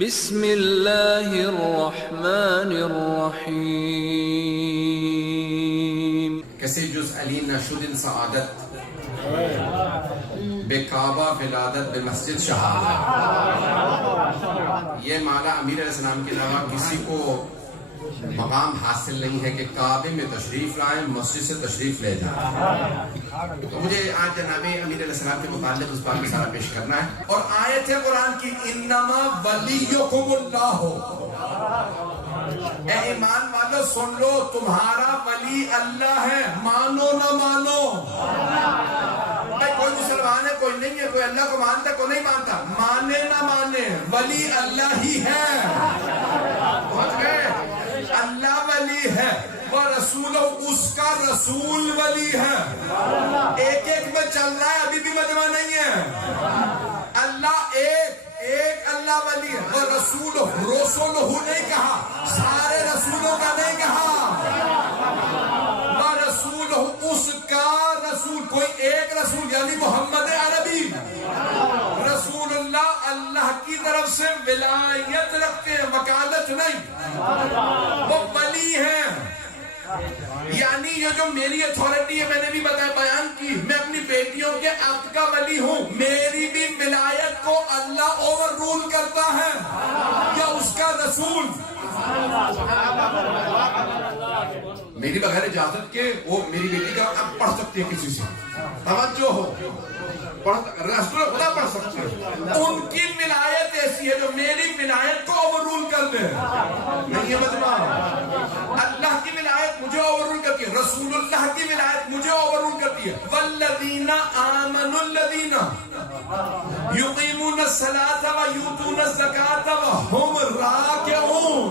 بسم اللہ الرحمن الرحیم. کسی جز علی نشد سعادت بے کعبہ ولادت بے مسجد شہادت. یہ معنی امیر علیہ السلام کے علاوہ کسی کو مقام حاصل نہیں ہے کہ کعبے میں تشریف لائیں، مسجد سے تشریف لے جائیں. تو مجھے آج جناب امیر علیہ السلام کے متعلق اس بات سارا پیش کرنا ہے. اور آیت ہے قرآن کی انما ولیکم اللہ. اے ایمان والو سن لو، تمہارا ولی اللہ ہے، مانو نہ مانو. کوئی مسلمان ہے کوئی نہیں ہے، کوئی اللہ کو مانتا کوئی نہیں مانتا، مانے نہ مانے ولی اللہ ہی ہے. پہنچ گئے؟ اللہ ولی ہے اور رسول اس کا رسول ولی ہے. ایک ایک میں چل رہا ہے، ابھی بھی مجمع نہیں ہے. اللہ ایک اللہ ولی ہے اور رسول نہیں کہا، سارے رسولوں کا نہیں کہا. رسول اس کا رسول، کوئی ایک رسول یعنی محمد عربی رسول اللہ اللہ کی طرف سے ولایت رکھتے ہیں، وکالت نہیں. وہ ولی ہیں، یعنی یہ جو میری اتھارٹی ہے، میں نے بھی بیان کی، میں اپنی بیٹیوں کے عقد کا ولی ہوں. میری بھی ولایت کو اللہ اوور رول کرتا ہے یا اس کا رسول. میری بغیر اجازت کے وہ میری بیٹی کا اب پڑھ سکتے ہیں کسی سے، توجہ ہو، رسول خدا پڑھ سکتے ہیں. ان کی ولایت ایسی ہے جو میری ولایت کو اوور رول کر دے. نہیں ہے مجمع؟ اللہ کی ولایت مجھے اوور رول کرتی ہے، رسول اللہ کی ولایت مجھے اوور رول کرتی ہے. والذین آمنوا الذین یقیمون الصلاۃ ویؤتون الزکاۃ وهم راکعون.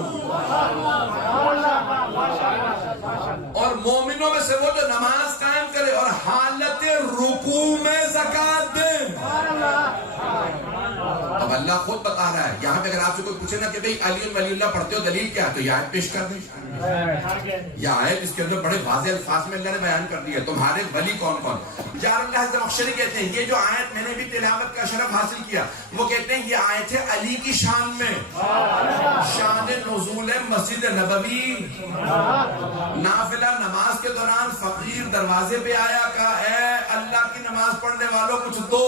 اور مومنوں میں سے وہ جو نماز قائم کرے اور حالت رکوع میں زکات دے. اب اللہ خود بتا رہا ہے یہاں پہ، اگر آپ سے کوئی پوچھے نا کہ بھئی علی ولی اللہ پڑھتے ہو دلیل کیا ہے، تو یہ آیت پیش کر دیں. یہ آیت اس کے اندر بڑے واضح الفاظ میں اللہ نے بیان کر دیا تمہارے ولی کون کون. جار اللہ زمخشری کہتے ہیں یہ جو آیت میں نے بھی تلاوت کا شرف حاصل کیا، وہ کہتے ہیں یہ آیت ہے علی کی شان میں، شان نزول مسجد نبوی. نافلہ نماز کے دوران فقیر دروازے پہ آیا، کہا اے اللہ کی نماز پڑھنے والوں کچھ دو.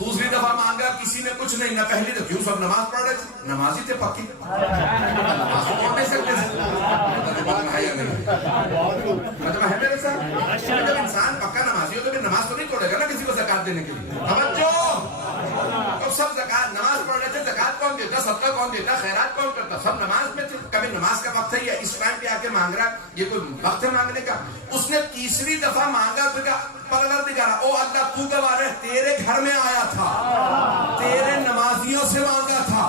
دوسری دفعہ مانگا، کسی نے کچھ نہیں. نہ پہلی دفعہ، کیوں سب نماز پڑھ رہے تھے، نمازی تھے پکی، نماز کو پڑھ نہیں سکتے تھے. مجمع ہے یا نہیں؟ مجمع ہے میرے ساتھ؟ جب انسان پکا نمازی ہو تو پھر نماز تو نہیں توڑے گا نا کسی کو زکات دینے کے لیے. توجہ! اب سب زکات نماز پڑھ رہے تھے، زکات کون دیتا، صدقہ کون دیتا، خیرات کون کرتا، سب نماز میں تھے. کبھی نماز کا وقت ہے یا اس ٹائم پہ آ کے مانگ رہا، یہ کوئی وقت ہے مانگنے کا. اس نے تیسری دفعہ مانگا تو کہا پروردگار او اللہ تو گواہ ہے، تیرے گھر میں آیا تھا، تیرے نمازیوں سے مانگا تھا،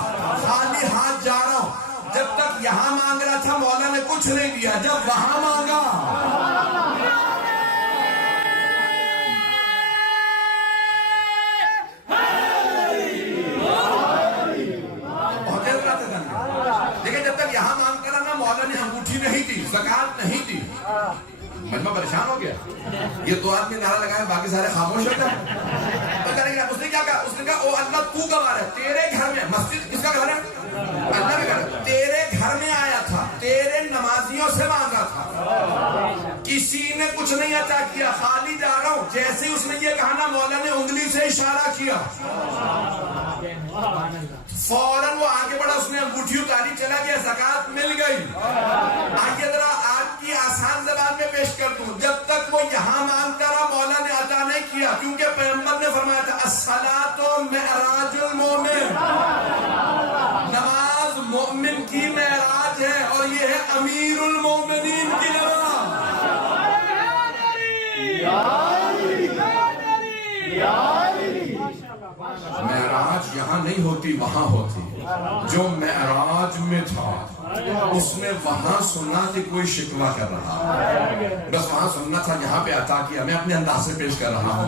خالی ہاتھ جا رہا ہوں. جب تک یہاں مانگ رہا تھا مولا نے کچھ نہیں دیا، جب وہاں مانگا لیکن جب تک یہاں مانگتا رہا مولا نے انگوٹھی نہیں دی، زکات نہیں دی. مجمع پریشان ہو گیا. یہ دو آدمی نعرہ لگائے، باقی سارے خاموش ہوتے ہیں. اس نے کیا کہا؟ اس نے کہا او اللہ تو گواہ ہے، تیرے گھر میں، مسجد کس کا گھر ہے؟ اللہ کا گھر. تیرے گھر میں آیا تھا، تیرے نمازیوں سے مانگا تھا، کسی نے کچھ نہیں عطا کیا، خالی جا رہا ہوں. جیسے ہی اس نے یہ کہا نا، مولا نے انگلی سے اشارہ کیا، فوراً وہ آگے بڑھا، اس نے انگوٹھی اتاری، چلا گیا، زکات مل گئی. آگے ذرا آپ کی آسان زبان میں پیش کر دوں. جب تک وہ یہاں مانگتا رہا مولا نے عطا نہیں کیا، کیونکہ پیغمبر نے فرمایا تھا الصلاۃ معراج المومن، نماز مومن کی معراج ہے اور یہ ہے امیر المومنین کی نماز. معراج یہاں نہیں ہوتی، وہاں ہوتی. جو معراج میں تھا اس نے وہاں سننا کہ کوئی شکوہ کر رہا، بس وہاں سننا تھا، یہاں پہ عطا کیا. میں اپنے انداز سے پیش کر رہا ہوں.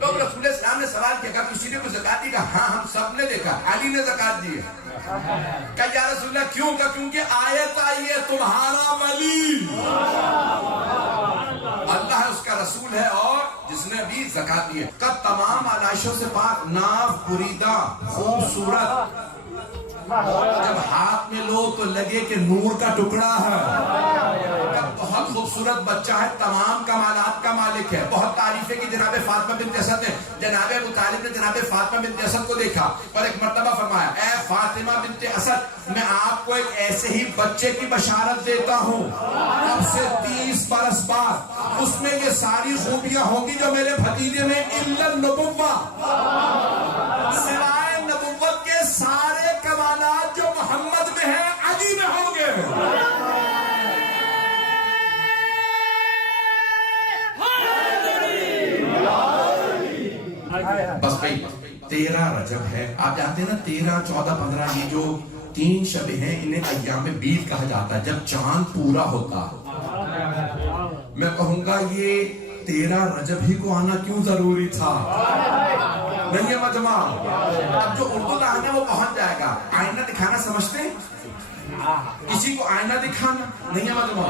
تو رسول اسلام نے سوال کیا، کہا کسی نے کوئی زکات دی؟ کہا ہاں ہم سب نے دیکھا، علی نے زکات دی. کہا یا رسول اللہ کیوں؟ کہا کیونکہ آیت آئی ہے تمہارا ولی اللہ ہے، اس کا رسول ہے، اور جس نے ابھی زکات دی ہے. تمام آلائشوں سے پاک، ناف بریدہ، خوبصورت، جب ہاتھ میں لو تو لگے کہ نور کا ٹکڑا ہے. بہت خوبصورت بچہ ہے, تمام کمالات کا مالک ہے. بہت تعریف ہے کہ جناب فاطمہ بنت اسد نے, جناب ابو طالب نے جناب فاطمہ بنت اسد کو دیکھا اور ایک مرتبہ فرمایا, اے فاطمہ بنت اسد, میں آپ کو ایک ایسے ہی بچے کی بشارت دیتا ہوں, اب سے 30 برس بعد اس میں یہ ساری خوبیاں ہوں گی جو میرے بھتیجے میں, الا النبوہ, سوائے نبوت کے سارے کمالات جو محمد میں ہیں علی میں ہوں گے. بس بھائی 13 رجب ہے, آپ جانتے ہیں نا 13, 14, 15 یہ جو 3 شب ہیں انہیں ایام بیض کہا جاتا ہے, جب چاند پورا ہوتا. میں کہوں گا یہ 13 رجب ہی کو آنا کیوں ضروری تھا؟ نہیں ہے مجمع. اب جو اردو کا آنا وہ پہنچ جائے گا. آئینہ دکھانا سمجھتے ہیں؟ کسی کو آئینہ دکھانا نہیں ہے مجمع.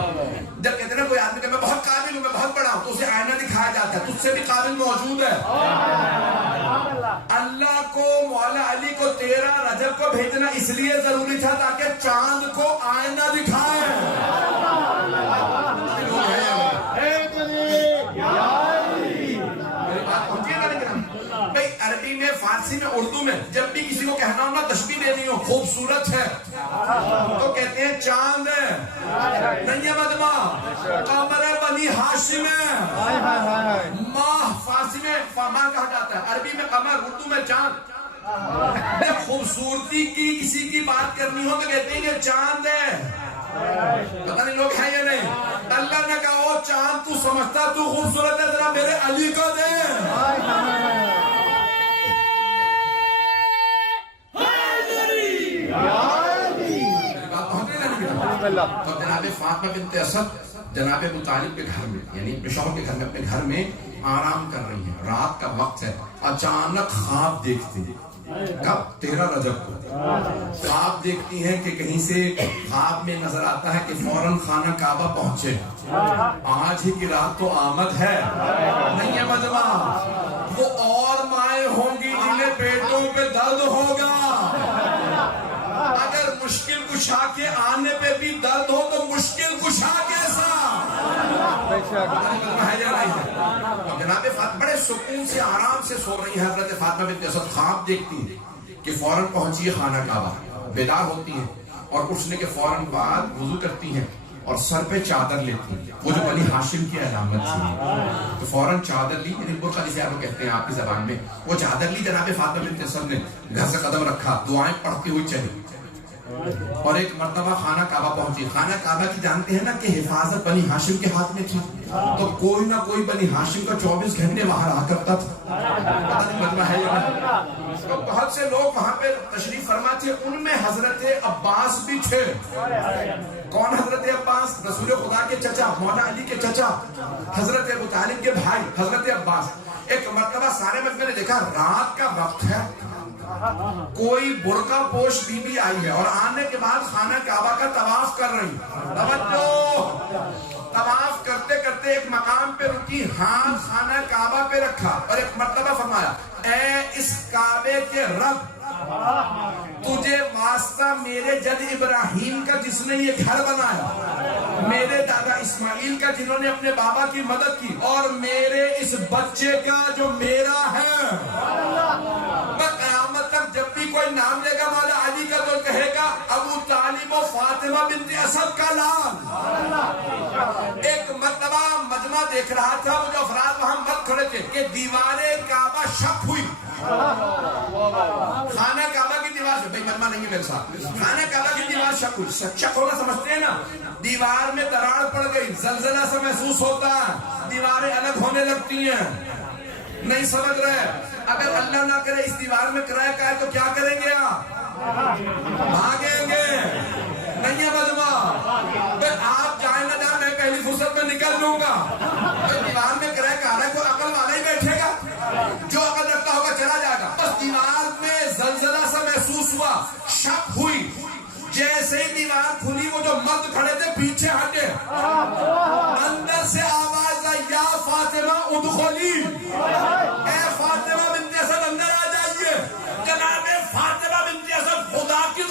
جب کہتے ہیں کوئی آدمی کہ میں بہت قابل ہوں, میں بہت بڑا ہوں, تو اسے آئینہ دکھایا جاتا ہے, تجھ سے بھی قابل موجود ہے. اللہ کو, مولا علی کو 13 رجب کو بھیجنا اس لیے ضروری تھا تاکہ چاند کو آئینہ دکھائے. میری بات پہنچی ہے نا. بھائی عربی میں, فارسی میں, اردو میں جب بھی کسی کو کہنا ہو نا, تشبیہ دینی ہو, خوبصورت ہے تو کہتے ہیں چاند ہے. نہیں ہے مجمع, قمر بنی ہاشم ہے. ماہ فارسی میں ماہ کہا جاتا ہے, عربی میں قمر, اردو میں چاند. جب خوبصورتی کی کسی کی بات کرنی ہو تو کہتے ہیں کہ چاند ہے. پتہ نہیں لوگ ہیں یا نہیں. اللہ نے کہا او چاند تو سمجھتا تو خوبصورت ہے, ذرا میرے علی کو دے. تو جناب فاطمہ بنت اسد جناب ابو طالب کے گھر میں, یعنی شوہر کے گھر میں, اپنے گھر میں آرام کر رہی ہیں. رات کا وقت ہے, اچانک خواب دیکھتی ہیں. کب؟ 13 رجب کو خواب دیکھتی ہیں کہ کہیں سے خواب میں نظر آتا ہے کہ فوراً خانہ کعبہ پہنچے, آج ہی کی رات تو آمد ہے. نہیں ہے مجمع. وہ اور مائیں ہوں گی جنہیں پیٹوں پہ درد ہوگا. اگر مشکل کشا کے آنے پہ بھی درد ہو تو مشکل کشا کیسا ہے یا نہیں ہے. جناب فاطمہ بڑے سکون سے آرام سے سو رہی ہیں. حضرت فاطمہ بنت اسد خواب دیکھتی ہیں کہ فوراً پہنچی خانہ کعبہ. بیدار ہوتی ہیں اور اٹھنے کے فوراً بعد وضو کرتی ہیں اور سر پہ چادر لیتی ہیں, وہ جو بنی ہاشم کی علامت تھی. تو فوراً چادر لی, یعنی برقع جسے آپ کہتے ہیں آپ کی زبان میں, وہ چادر لی. جناب فاطمہ بنت اسد نے گھر سے قدم رکھا, دعائیں پڑھتی ہوئی چلی اور ایک مرتبہ خانہ کعبہ پہنچی. خانہ کعبہ کی جانتے ہیں نا کہ حفاظت بنی ہاشم کے ہاتھ میں تھی, تو کوئی نہ کوئی بنی ہاشم کا 24 گھنٹے وہاں رہا کرتا تھا. پتہ نہیں مجمع ہے یا نہیں. تو بہت سے لوگ وہاں پہ تشریف فرما تھے, ان میں حضرت عباس بھی تھے. کون حضرت عباس؟ رسول خدا کے چچا, مولا علی کے چچا, حضرت ابو طالب کے بھائی حضرت عباس. ایک مرتبہ سارے مجمع نے دیکھا رات کا وقت ہے, کوئی برقع پوش بی بی آئی ہے اور آنے کے بعد خانہ کعبہ کا طواف کر رہی. توجہ, طواف کرتے کرتے ایک مقام پہ رکی, ہاتھ خانہ کعبہ پہ رکھا اور ایک مرتبہ فرمایا, اے اس کعبے کے رب, تجھے واسطہ میرے جد ابراہیم کا جس نے یہ گھر بنایا, میرے دادا اسماعیل کا جنہوں نے اپنے بابا کی مدد کی, اور میرے اس بچے کا جو میرا ہے. میں قیامت تک جب بھی کوئی نام لے گا مولا علی کا تو کہے گا ابو طالب و فاطمہ بنت اسد کا لال. ایک مرتبہ مجمع دیکھ رہا تھا, وہ جو افراد وہاں مت کھڑے تھے, کہ دیوار کعبہ شق ہوئی. خانہ کعبہ کی دیوار سے, بھائی مجمع نہیں ہے میرے ساتھ, خانہ کعبہ کی دیوار شق ہوئی. شق ہونا سمجھتے ہیں نا, دیوار میں دراڑ پڑ گئی, زلزلہ سے محسوس ہوتا ہے, دیواریں الگ ہونے لگتی ہیں. نہیں سمجھ رہے. اگر اللہ نہ کرے اس دیوار میں کرایہ کا ہے تو کیا کریں گے آپ؟ بھاگیں گے. نہیں ہے مجمع. آپ جائیں نہ جائیں, میں پہلی فرصت میں نکل لوں گا. دیوار میں کرایہ کا ہے, کوئی عقل والا ہی بیٹھے گا, جو عقل رکھتا ہوگا چلا جائے گا. بس دیوار میں زلزلہ سا محسوس ہوا, شک ہوئی, جیسے ہی دیوار کھلی وہ جو مرد کھڑے تھے پیچھے ہٹے, اندر سے آواز آئی, یا فاطمہ ادخلی, اے فاطمہ بنت اسد اندر آ جائیے. جناب فاطمہ بنت اسد خدا کی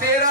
13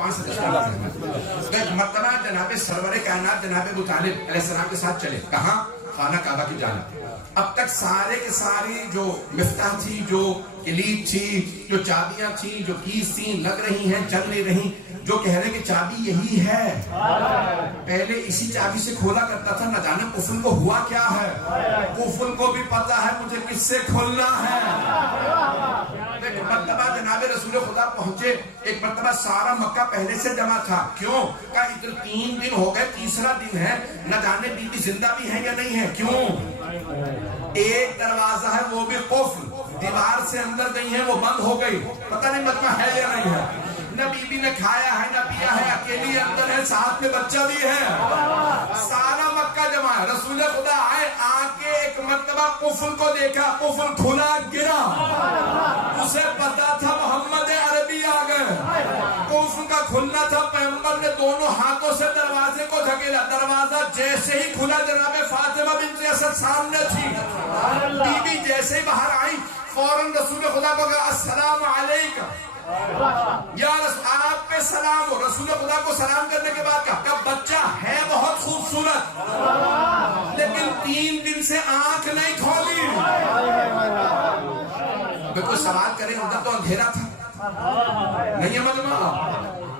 5 سے 10 منٹ۔ تو ایک مرتبہ جناب سرور کائنات جناب ابو طالب علیہ السلام کے ساتھ چلے، کہاں؟ خانہ کعبہ کی جانب۔ اب تک سارے کے ساری جو مفتاح تھی، جو کلید تھی، جو چابیاں تھیں، جو کیز تھیں، لگ رہی ہیں، چل نہیں رہی، جو کہہ رہے کہ چابی یہی ہے، پہلے اسی چابی سے کھولا کرتا تھا، نہ جانے قفل کو ہوا کیا ہے، قفل کو بھی پتا ہے مجھے کس سے کھولنا ہے۔ ایک مرتبہ جناب رسول خدا پہنچے، ایک مرتبہ سارا مکہ پہلے سے جمع تھا، کیوں؟ کہا ادھر 3 دن ہو گئے، تیسرا دن ہے، نہ جانے بی بی زندہ بھی ہے یا نہیں ہے، کیوں؟ ایک دروازہ ہے وہ بھی قفل، دیوار سے اندر گئی ہے وہ بند ہو گئی، پتہ نہیں مجمع ہے یا نہیں ہے، نہ بی بی نے کھایا ہے نہ پیا ہے، اکیلی اندر ہے، ساتھ میں بچہ بھی ہے، سارا مکہ جمع ہے۔ رسول خدا آئے، آکے ایک مرتبہ قفل کو دیکھا، قفل کھلا گرا، اسے پتا تھا محمد عربی آ گئے، قفل کا کھلنا تھا، پیغمبر نے دونوں ہاتھوں سے دروازے کو دھکیلا، دروازہ جیسے ہی کھلا جناب فاطمہ بنت اسد سامنے تھی، بی بی جیسے ہی باہر آئی فوراً رسول خدا کو کہا السلام علیکم، یا رسول آپ پہ سلام ہو۔ رسول خدا کو سلام کرنے کے بعد کہا کہ بچہ ہے بہت خوبصورت، لیکن 3 دن سے آنکھ نہیں کھولی۔ میں کوئی سوال کرے، ادھر تو اندھیرا تھا، نہیں ہے مجمع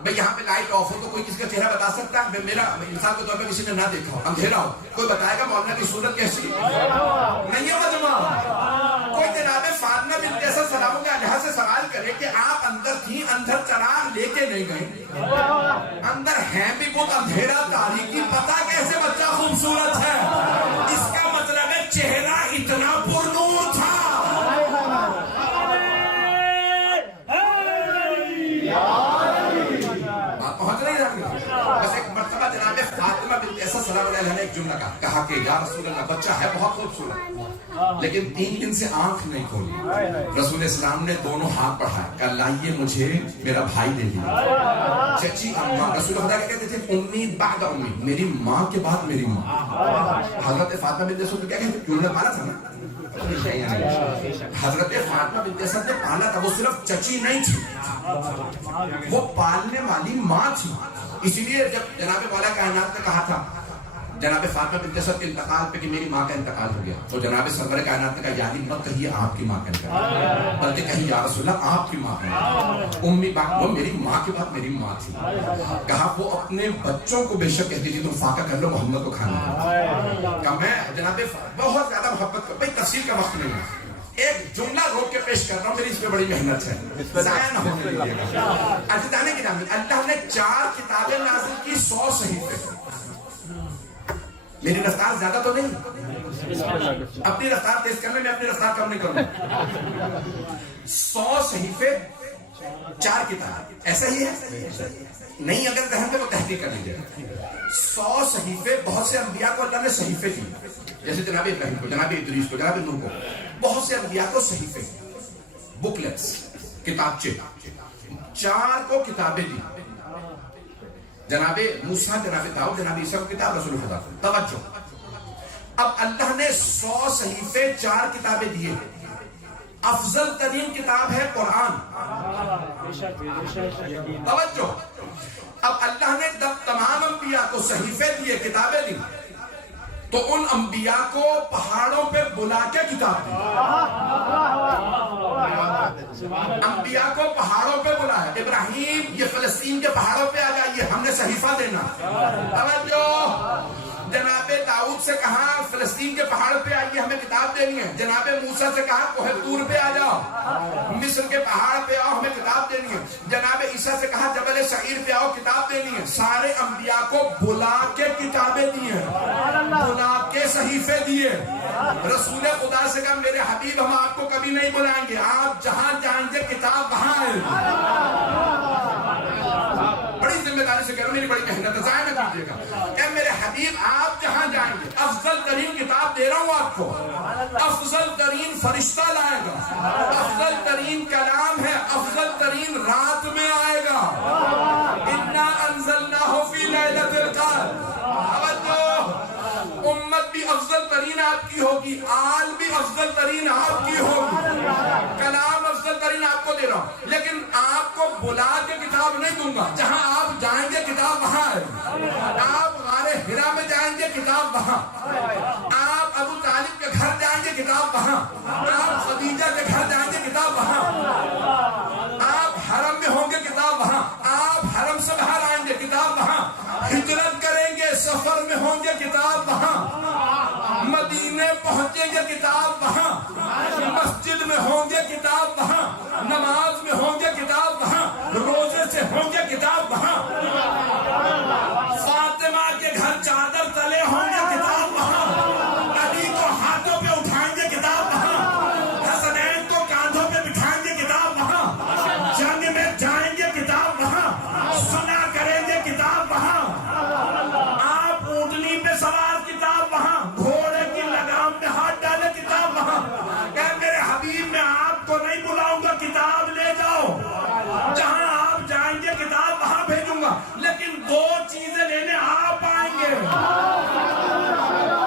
بھئی یہاں پہ لائٹ آف ہو تو کوئی کسی کا چہرہ بتا سکتا ہے؟ میرا انسان کے طور پہ کسی نے نہ دیکھا ہو، اندھیرا ہو، کوئی بتائے گا مولانا کی صورت کیسی؟ نہیں ہے مجمع کوئی جناب فاطمہ بنت اسد سلام علیہا سے سوال کرے کہ آپ اندر تھی، اندر چراغ لے کے نہیں گئے، اندر ہے بھی بہت اندھیرا تاریکی، پتا کیسے بچہ خوبصورت ہے؟ اس کا مطلب ہے چہرہ اتنا پرنور تھا۔ آپ پہنچ نہیں رہے، بس ایک مرتبہ جناب فاطمہ بنت اسد سلام علیہا نے ایک جملہ کہا کہ یا رسول اللہ بچہ ہے بہت خوبصورت، لیکن 3 دن سے آنکھ نہیں کھولی۔ رسول اسلام نے دونوں ہاتھ بڑھائے، کہا لائیے مجھے میرا بھائی دے دیا، چچی اماں، رسول خدا کیا کہتے تھے؟ امی بعد امی، میری ماں کے بعد میری ماں۔ حضرت فاطمہ بنت اسد کیا کہتے؟ انہوں نے پالا تھا نا، حضرت فاطمہ بنت اسد نے پالا تھا، وہ صرف چچی نہیں تھی، وہ پالنے والی ماں تھی۔ اسی لیے جب جناب مولا کائنات نے کہا تھا جناب فاطمہ بنت اسد کے انتقال پہ کہ میری ماں کا انتقال ہو گیا، تو جناب سرور کائنات نے کہا یادی مت کہیے آپ کی ماں کا انتقال، بلکہ کہیں یا رسول اللہ آپ کی ماں کا، امی باپ، وہ میری ماں کے بعد میری ماں تھی۔ کہا وہ اپنے بچوں کو بے شک کہتی تھی تم فاقہ کر لو محمد کو کھانا، کہ میں جناب بہت زیادہ محبت کر، بھائی تفصیل کا وقت نہیں ہے، ایک جملہ روک کے پیش کر رہا ہوں، میری اس میں بڑی محنت ہے، ضائع نہ ہونے دیجیے گا۔ عزیزان گرامی، اللہ نے 4 کتابیں نازل کی، 100 صحیفے، میری رفتار زیادہ تو نہیں، اپنی رفتار تیز کرنے میں اپنی رفتار کم نہیں کروں، 100 صحیفے 4 کتاب، ایسا ہی ہے نہیں؟ اگر ذہن میں وہ تحقیق کر لیجیے، 100 صحیفے، بہت سے انبیاء کو اللہ نے صحیفے دی، جیسے جناب ابراہیم کو، جناب ادریس کو، جناب نوح کو، بہت سے انبیاء کو صحیفے، بکلیٹس، کتابچے، 4 کو کتابیں دی، جناب موسیٰ، جناب داؤد، جناب عیسیٰ کو کتاب، رسول خدا کو۔ توجہ، اب اللہ نے 100 صحیفے 4 کتابیں دیے، افضل ترین کتاب ہے قرآن۔ توجہ، اب اللہ نے تمام انبیاء کو صحیفے دیے، کتابیں دی، تو ان انبیاء کو پہاڑوں پہ بلا کے کتاب دی، انبیاء کو پہاڑوں پہ بلایا، ابراہیم یہ فلسطین کے پہاڑوں پہ آ جائیے، ہم نے صحیفہ دینا۔ توجہ، جناب داؤد سے کہا فلسطین کے پہاڑ پہ آئیے ہمیں کتاب دینی ہے، جناب موسیٰ سے کہا کوہ طور پہ آ جاؤ، مصر کے پہاڑ پہ آؤ ہمیں کتاب دینی ہے، جناب عیسیٰ سے کہا جبل سعیر پہ آؤ کتاب دینی ہے۔ سارے انبیاء کو بلا کے کتابیں دی ہیں، بلا کے صحیفے دیے۔ رسول خدا سے کہا میرے حبیب ہم آپ کو کبھی نہیں بلائیں گے، آپ جہاں جائیں گے کتاب وہاں ہے۔ بڑی ذمہ داری سے کہہ رہا ہوں، میری بڑی محنت ہے، ضائع نہ کیجیے گا۔ کہ میرے حبیب آپ جہاں جائیں گے، افضل ترین کتاب دے رہا ہوں آپ کو، افضل ترین فرشتہ لائے گا، افضل ترین کلام ہے، افضل ترین رات میں آئے گا۔ انا انزلناہ فی لیلۃ القدر۔ امت بھی افضل ترین آپ کی ہوگی، آل بھی افضل ترین آپ کی ہوگی، کلام افضل ترین آپ کو دے رہا ہوں، لیکن آپ کو بلا کے کتاب نہیں دوں گا، جہاں آپ جائیں گے کتاب وہاں ہے، آپ غار حرا میں جائیں گے کتاب وہاں، آپ ابو طالب کے گھر جائیں گے کتاب وہاں، آپ خدیجہ کے گھر جائیں گے کتاب وہاں، آپ حرم میں ہوں گے کتاب وہاں، آپ حرم سے باہر آئیں گے کتاب وہاں، ہجرت کریں گے سفر میں ہوں گے کتاب وہاں، مدینے پہنچیں گے کتاب وہاں، مسجد میں ہوں گے کتاب وہاں، نماز میں ہوں گے کتاب وہاں، روزے سے ہوں گے کتاب وہاں، فاطمہ کے گھر چادر تلے ہوں گے کتاب وہاں، علی کو ہاتھوں پہ اٹھائیں گے کتاب وہاں، حسنین کو کاندھوں پہ بٹھائیں گے کتاب وہاں، جنگ میں جائیں گے کتاب وہاں، سنا کریں گے کتاب وہاں، آپ اونٹنی پہ سوار کتاب وہاں، گھوڑے کی لگام میں ہاتھ ڈالے کتاب وہاں، کہ میرے حبیب میں آپ کو نہیں بلاؤں گا کتاب لے جاؤ، جہاں آپ جائیں گے کتاب وہاں بھیجوں گا، لیکن دو چیزیں لینے آپ آئیں گے،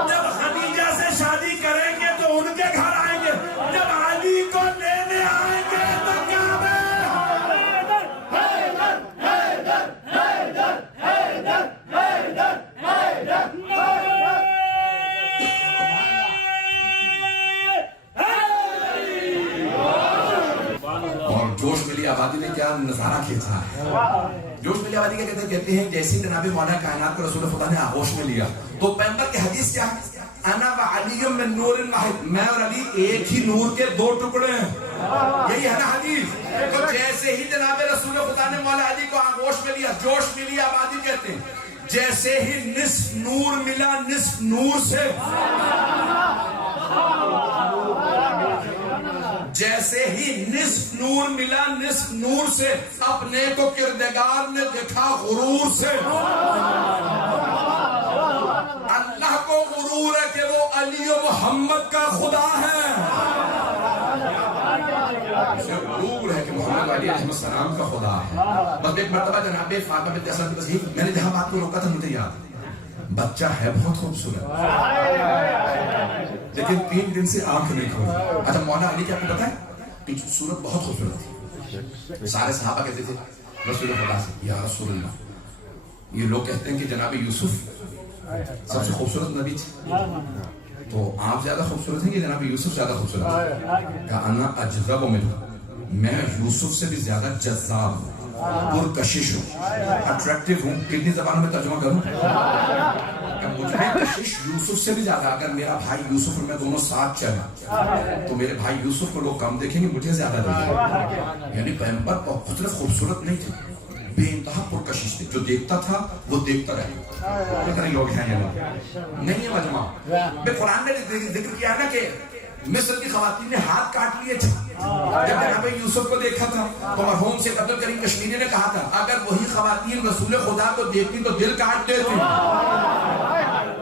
جب خدیجہ سے شادی کریں گے تو ان کے گھر آئیں گے، جب علی کو لینے آئیں گے تو کعبے اور جوش ملی آبادی نے کیا نظارہ کھینچا ہے، جوش ملی آبادی کیا کہتے ہیں جیسی جناب مولا کائنات کو رسول خدا نے آغوش میں لیا تو پیغمبر کی حدیث کیا ہے، انا و علی من نور واحد، میں اور علی ایک ہی نور کے دو ٹکڑے ہیں، یہی ہے نا حدیث۔ تو جیسے ہی جناب رسول خدا نے مولا علی کو آغوش میں لیا، جوش ملی آبادی کہتے ہیں، جیسے ہی نصف نور ملا نصف نور سے، جیسے ہی نصف نور ملا نصف نور سے، اپنے کو کردگار نے دیکھا غرور سے، اللہ کو غرور ہے کہ وہ علی و محمد کا خدا ہے، اسے غرور ہے کہ محمد علی علیہ السلام کا خدا ہے۔ بس ایک مرتبہ جناب فاطمہ بنت اسد کی تصحیح، میں نے جہاں بات کو روکا تھا مجھے یاد، بچہ ہے بہت خوبصورت لیکن 3 دن سے آنکھ نہیں کھولی۔ اچھا مولا علی کیا آپ کو پتا ہے، صورت بہت خوبصورت تھی، سارے صحابہ کہتے تھے رسول خدا سے یا رسول اللہ، یہ لوگ کہتے ہیں کہ جناب یوسف سب سے خوبصورت نبی تھے، تو آپ زیادہ خوبصورت ہیں کہ جناب یوسف زیادہ خوبصورت ہے؟ کہ انا اجذب منہ، میں یوسف سے بھی زیادہ جذاب ہوں، پرکشش ہوں، اٹریکٹیو ہوں، کتنی زبانوں میں ترجمہ کروں کہ مجھ میں کشش یوسف سے بھی زیادہ، اگر میرا بھائی یوسف اور میں دونوں ساتھ چلیں تو میرے بھائی یوسف کو لوگ کم دیکھیں گے، مجھے زیادہ دیکھیں گے۔ یعنی پیغمبر بہت خوبصورت نہیں تھے، بے انتہا پرکشش تھے، جو دیکھتا تھا وہ دیکھتا رہے۔ کتنے لوگ ہیں یہ لوگ نہیں ہے مجمع میں، قرآن نے ذکر کیا نا کہ مصر کی خواتین نے ہاتھ کاٹ لیے تھے جب جناب یوسف کو دیکھا تھا، تو مرحوم سے عبد الکریم کشمیری نے کہا تھا اگر وہی خواتین رسول خدا کو دیکھتی تو دل کاٹ دیتی،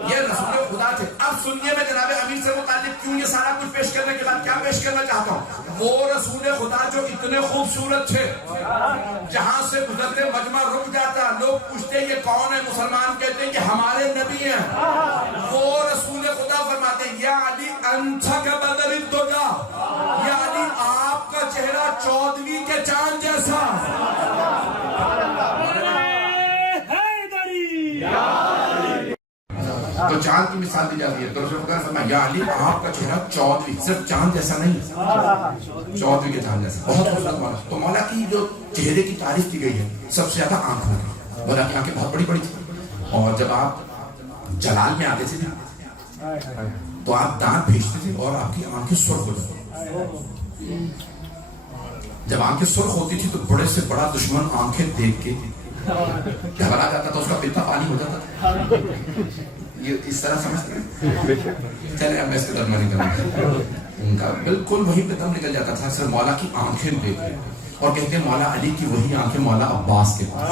یہ رسول خدا تھے۔ اب سنیے میں جناب امیر سے متعلق کیوں یہ سارا کچھ پیش کرنے کے بعد کیا پیش کرنا چاہتا ہوں، وہ رسول خدا جو اتنے خوبصورت تھے، جہاں سے گزرتے مجمع رک جاتا، لوگ پوچھتے یہ کون ہے، مسلمان کہتے ہیں کہ ہمارے نبی ہیں، وہ رسول خدا فرماتے ہیں یا علی انتھا کا بدر الدجا، یا علی آپ کا چہرہ 14ویں کے چاند جیسا، تو چاند کی مثال دی جاتی ہے، تو رسول خدا نے فرمایا یا علی آپ کا چہرہ 14ویں، صرف چاند جیسا نہیں، 14ویں کے چاند جیسا، بہت خوبصورت مولا۔ تو مولا کی جو چہرے کی تعریف کی گئی ہے سب سے زیادہ آنکھوں کی، مولا کی آنکھیں بہت بڑی بڑی تھی، اور جب آپ جلال میں آتے تھے تو آپ دانت بھیجتے تھے اور آپ کی آنکھیں سرخ ہو جاتی، جب آنکھیں سرخ ہوتی تھی تو بڑے سے بڑا دشمن آنکھیں دیکھ کے گھبرا جاتا تھا، اس کا پیتا پانی ہو جاتا تھا۔ یہ اس طرح سمجھتے ہیں، چلے اب میں اس کے درمیان نہیں کروں گا، ان کا بالکل وہیں پہ دم نکل جاتا تھا صرف مولا کی آنکھیں دیکھ کے، اور کہتے ہیں مولا علی کی وہی آنکھیں مولا عباس کے پاس،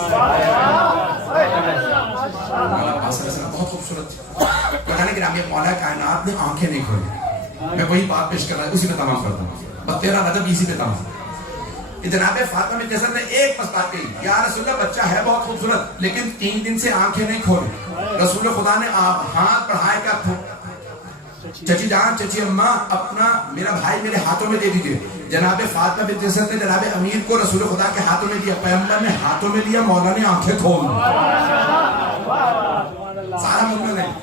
مولا عباس علیہ السلام بہت خوبصورت تھے۔ پتہ نہیں کہ مولا کائنات نے آنکھیں نہیں کھولی، میں وہی بات پیش کر رہا ہوں، اسی پہ تمام کرتا ہوں، بس تیرا ادب اسی پہ تمام۔ جناب فاطمہ بنت اسد نے ایک بس بات کہی، یا رسول اللہ بچہ ہے بہت خوبصورت لیکن 3 دن سے آنکھیں نہیں کھولی، رسول خدا نے ہاتھ بڑھائے کا چچی جان چچی اماں اپنا میرا بھائی میرے ہاتھوں میں دے دیجئے. جناب فاطمہ بنت اسد نے جناب امیر کو رسول خدا کے ہاتھوں میں دیا. پیغمبر نے ہاتھوں میں لیا, مولا نے آنکھیں کھول دی. سارا مطلب نہیں.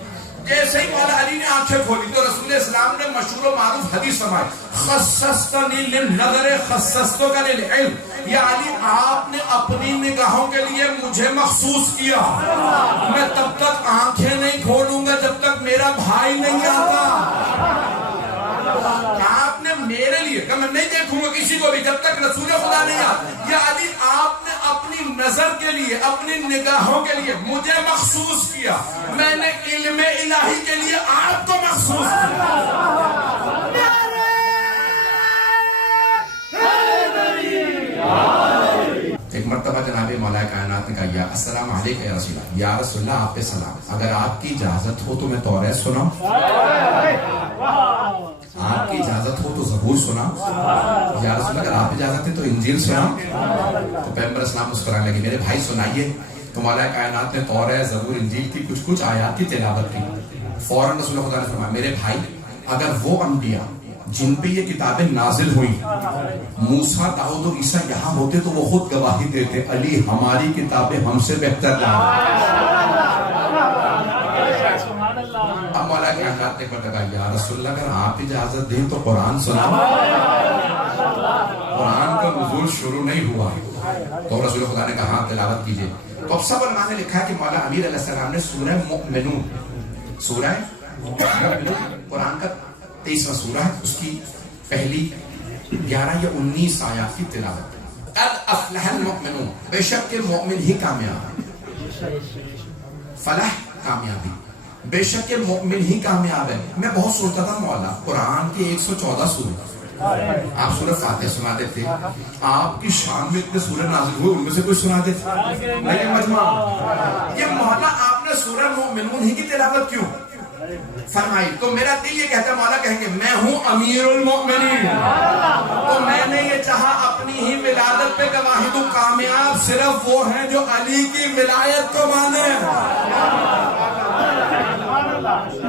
جیسے ہی مولا علی نے آنکھیں کھولی تو رسول اسلام نے مشہور و معروف حدیث فرمائی, خصصتنی للنظر خصصتک للعلم. یا علی آپ نے اپنی نگاہوں کے لیے مجھے مخصوص کیا, میں تب تک آنکھیں نہیں کھولوں گا جب تک میرا بھائی نہیں آتا. آپ نے میرے لیے کہ میں نہیں دیکھوں گا کسی کو بھی جب تک رسول خدا نہیں آتا. یا علی آپ نے اپنی نظر کے لیے اپنی نگاہوں کے لیے مجھے مخصوص کیا, میں نے علم الہی کے لیے آپ کو مخصوص کیا. ایک مرتبہ جناب مولا کائنات نے کہا یا السلام علیکم یا رسول اللہ, یا رسول اللہ آپ پہ سلام, اگر آپ کی اجازت ہو تو میں توریت سناؤں, آپ کی اجازت ہو تو زبور سناؤں, یا رسول اللہ اگر آپ اجازت ہے تو انجیل سناؤں. تو پیغمبر اسلام مسکرانے لگے, میرے بھائی سنائیے. تو مولا کائنات نے توریت زبور انجیل کی کچھ آیات کی تلاوت کی. فوراً رسول خدا نے فرمایا میرے بھائی اگر وہ انبیاء جن پہ یہ کتابیں نازل ہوئی موسیٰ داؤد اور عیسیٰ یہاں ہوتے تو وہ خود گواہی دیتے علی ہماری کتابیں ہم سے بہتر لائیں. اب مولا کی آیات نے کہا یا رسول اللہ اگر آپ اجازت دیں تو قرآن سنا. قرآن کا نزول شروع نہیں ہوا. تو رسول خدا نے کہا تلاوت کیجئے. تو اب سب علماء نے لکھا ہے کہ مولا امیر علیہ السلام نے سورہ مؤمنون, سورہ قرآن کا 23واں سورہ ہے, اس کی پہلی 11 یا 19 آیات کی تلاوت. قد افلح المؤمنون, بے شک کہ مؤمن ہی کامیاب ہے. فلاح کامیابی, بے شک کہ مؤمن ہی کامیاب ہے. میں بہت سوچتا تھا مولا قرآن کے 114 سورہ, آپ سورہ فاتحہ سنا دیتے, آپ کی شان میں اتنے سورہ نازل ہوئے ان میں سے کوئی سنا دیتے نہیں مجمع. یہ مولا آپ نے سورہ مؤمنون ہی کی تلاوت کیوں فرمائی؟ تو میرا دل یہ کہتا ہے مولا کہیں گے میں ہوں امیر المؤمنین, تو میں نے یہ چاہا اپنی ہی ولادت پہ گواہی دوں, کامیاب صرف وہ ہیں جو علی کی ولایت کو مانے.